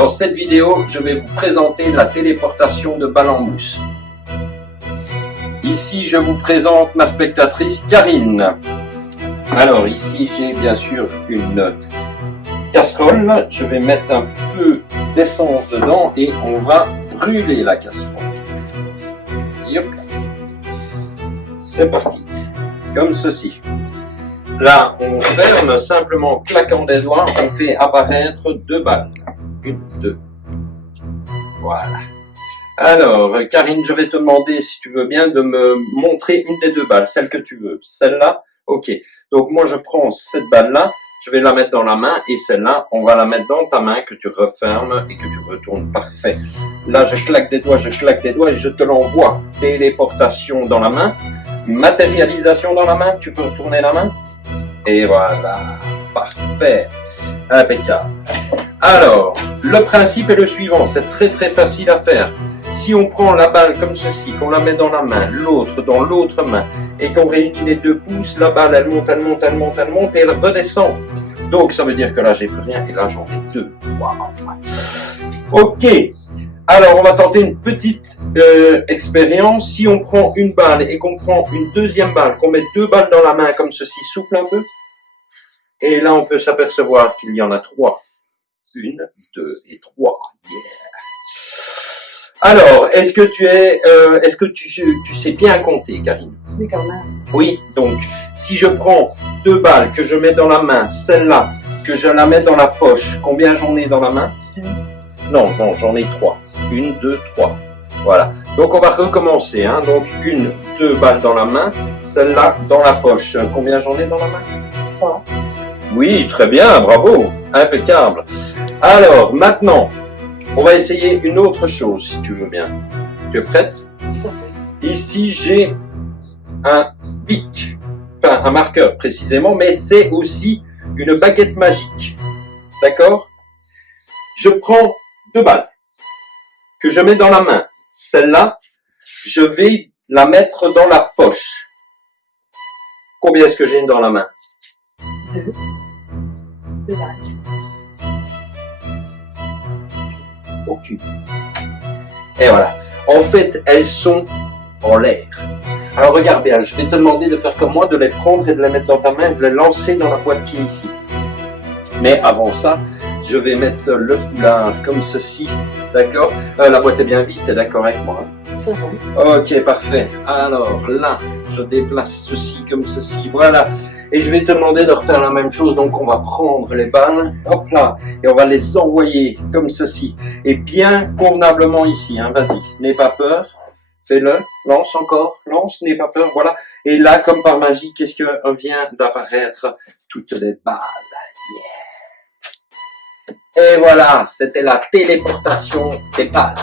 Dans cette vidéo, je vais vous présenter la téléportation de balles en mousse. Ici, je vous présente ma spectatrice Karine. Alors ici, j'ai bien sûr une casserole. Je vais mettre un peu d'essence dedans et on va brûler la casserole. Yep. C'est parti. Comme ceci. Là, on ferme simplement en claquant des doigts, on fait apparaître 2 balles. 1, 2. Voilà. Alors, Karine, je vais te demander, si tu veux bien, de me montrer une des 2 balles, celle que tu veux. Celle-là, ok. Donc, moi, je prends cette balle-là, je vais la mettre dans la main, et celle-là, on va la mettre dans ta main, que tu refermes et que tu retournes. Parfait. Là, je claque des doigts, et je te l'envoie. Téléportation dans la main, matérialisation dans la main, tu peux retourner la main. Et voilà. Parfait. Impeccable. Alors, le principe est le suivant, c'est très facile à faire. Si on prend la balle comme ceci, qu'on la met dans la main, l'autre dans l'autre main, et qu'on réunit les 2 pouces, la balle elle monte et elle redescend. Donc ça veut dire que là j'ai plus rien et là j'en ai 2. Wow. Ok. Alors on va tenter une petite expérience. Si on prend une balle et qu'on prend une deuxième balle, qu'on met 2 balles dans la main comme ceci, souffle un peu. Et là on peut s'apercevoir qu'il y en a 3. 1, 2 et 3. Yeah. Alors, est-ce que tu sais bien compter, Karine? Oui, quand même. Oui, donc, si je prends 2 balles que je mets dans la main, celle-là, que je la mets dans la poche, combien j'en ai dans la main? 2. Non, j'en ai 3. 1, 2, 3. Voilà. Donc, on va recommencer, hein. Donc, 2 balles dans la main, celle-là dans la poche. Combien j'en ai dans la main? 3. Oui, très bien, bravo. Impeccable. Alors, maintenant, on va essayer une autre chose, si tu veux bien. Tu es prête? Tout à fait. Ici, j'ai un bic, enfin un marqueur précisément, mais c'est aussi une baguette magique. D'accord? Je prends 2 balles que je mets dans la main. Celle-là, je vais la mettre dans la poche. Combien est-ce que j'ai dans la main? 2. 2 balles. Ok. Et voilà. En fait, elles sont en l'air. Alors regarde bien, je vais te demander de faire comme moi, de les prendre et de les mettre dans ta main et de les lancer dans la boîte qui est ici. Mais avant ça, je vais mettre le foulard comme ceci. D'accord? La boîte est bien vide, t'es d'accord avec moi? Ça va. Ok, parfait. Alors là, je déplace ceci comme ceci. Voilà. Et je vais te demander de refaire la même chose. Donc on va prendre les balles, hop là, et on va les envoyer comme ceci. Et bien convenablement ici, hein. Vas-y, n'aie pas peur. Fais-le, lance encore, lance, n'aie pas peur, voilà. Et là, comme par magie, qu'est-ce que vient d'apparaître? Toutes les balles. Yeah. Et voilà, c'était la téléportation des balles.